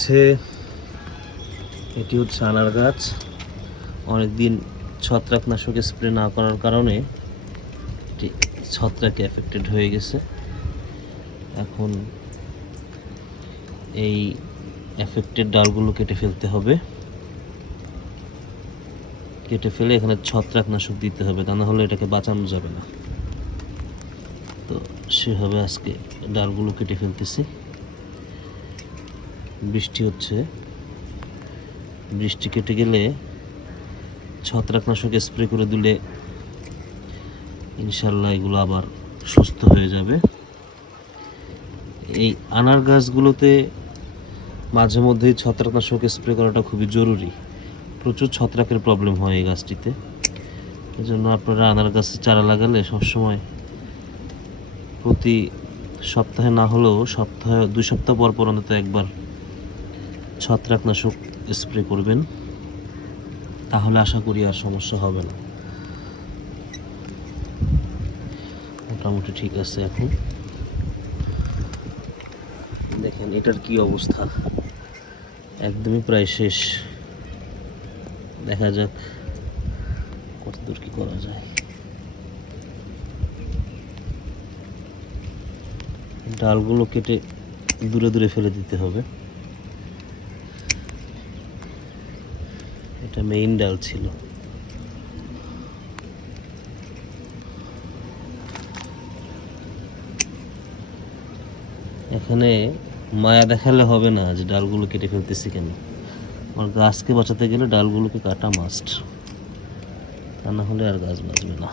হচ্ছে, এটি হচ্ছে আনার গাছ। অনেকদিন ছত্রাকনাশক স্প্রে না করার কারণে এটি ছত্রাকে এফেক্টেড হয়ে গেছে। এখন এই এফেক্টেড ডালগুলো কেটে ফেলতে হবে। কেটে ফেলে এখানে ছত্রাকনাশক দিতে হবে, তা না হলে এটাকে বাঁচানো যাবে না। তো সেভাবে আজকে ডালগুলো কেটে ফেলতেছি। বৃষ্টি হচ্ছে। বৃষ্টি কেটে গেলে ছত্রাকনাশক স্প্রে করে দিলে ইনশাল্লাহ এগুলো আবার সুস্থ হয়ে যাবে। এই আনার গাছগুলোতে মাঝে মধ্যেই ছত্রাকনাশক স্প্রে করাটা খুবই জরুরি। প্রচুর ছত্রাকের প্রবলেম হয় এই গাছটিতে। এই জন্য আপনারা আনার গাছে চারা লাগালে সবসময় প্রতি সপ্তাহে না হলেও সপ্তাহে দুই সপ্তাহ পর পর অন্তত একবার ছত্রাকনাশক স্প্রে করবেন, তাহলে আশা করি আর সমস্যা হবে না। মোটামুটি ঠিক আছে এখন। দেখেন, এটার কি অবস্থা? একদমই প্রায় শেষ। দেখা যাক কতদূর কি করা যায়। ডালগুলো কেটে দূরে দূরে ফেলে দিতে হবে। এটা মেইন ডাল ছিল। এখানে মায়া দেখালে হবে না যে ডালগুলো কেটে ফেলতেছি কেন। আমার গাছকে বাঁচাতে গেলে ডালগুলোকে কাটা মাস্ট তা না হলে আর গাছ বাঁচবে না।